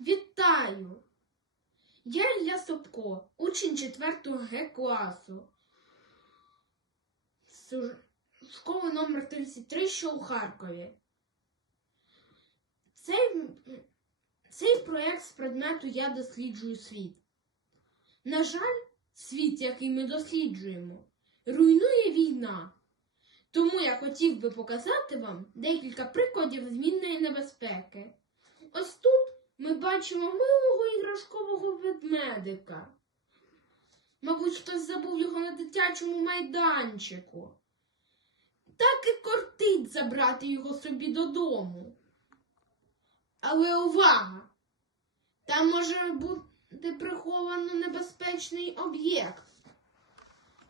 Вітаю! Я Ілля Собко, учень 4 Г класу. Школи номер 33, що у Харкові. Цей, цей проєкт з предмету Я досліджую світ. На жаль, світ, який ми досліджуємо, руйнує війна. Тому я хотів би показати вам декілька прикладів змінної небезпеки. Ми бачимо милого іграшкового ведмедика. Мабуть, хтось забув його на дитячому майданчику. Так і кортить забрати його собі додому. Але увага! Там може бути приховано небезпечний об'єкт.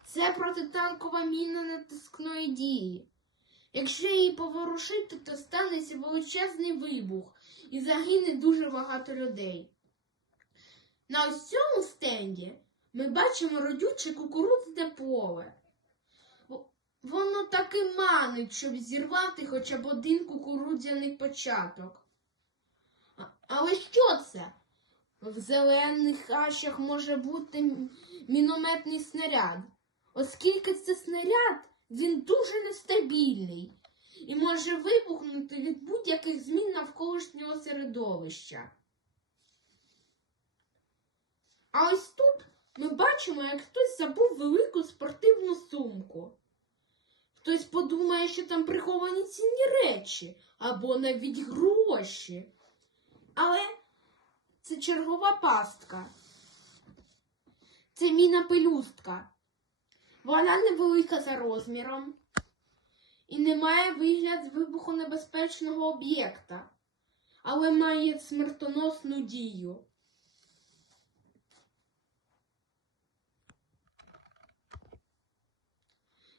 Це протитанкова міна натискної дії. Якщо її поворушити, то станеться величезний вибух і загине дуже багато людей. На ось цьому стенді ми бачимо родюче кукурудзне поле. Воно таки манить, щоб зірвати хоча б один кукурудзяний початок. Але що це? В зелених хащах може бути мінометний снаряд. Оскільки це снаряд, він дуже нестабільний і може вибухнути від будь-яких змін навколишнього середовища. А ось тут ми бачимо, як хтось забув велику спортивну сумку. Хтось подумає, що там приховані цінні речі або навіть гроші. Але це чергова пастка. Це міна пелюстка. Вона невелика за розміром і не має вигляд вибухонебезпечного об'єкта, але має смертоносну дію.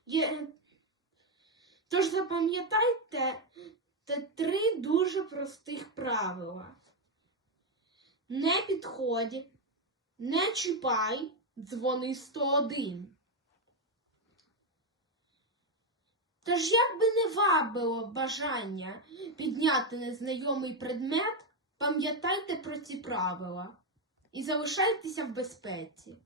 Є... Тож запам'ятайте те три дуже простих правила. Не підходь, не чіпай, дзвони 101. Тож як би не вабило бажання підняти незнайомий предмет, пам'ятайте про ці правила і залишайтеся в безпеці.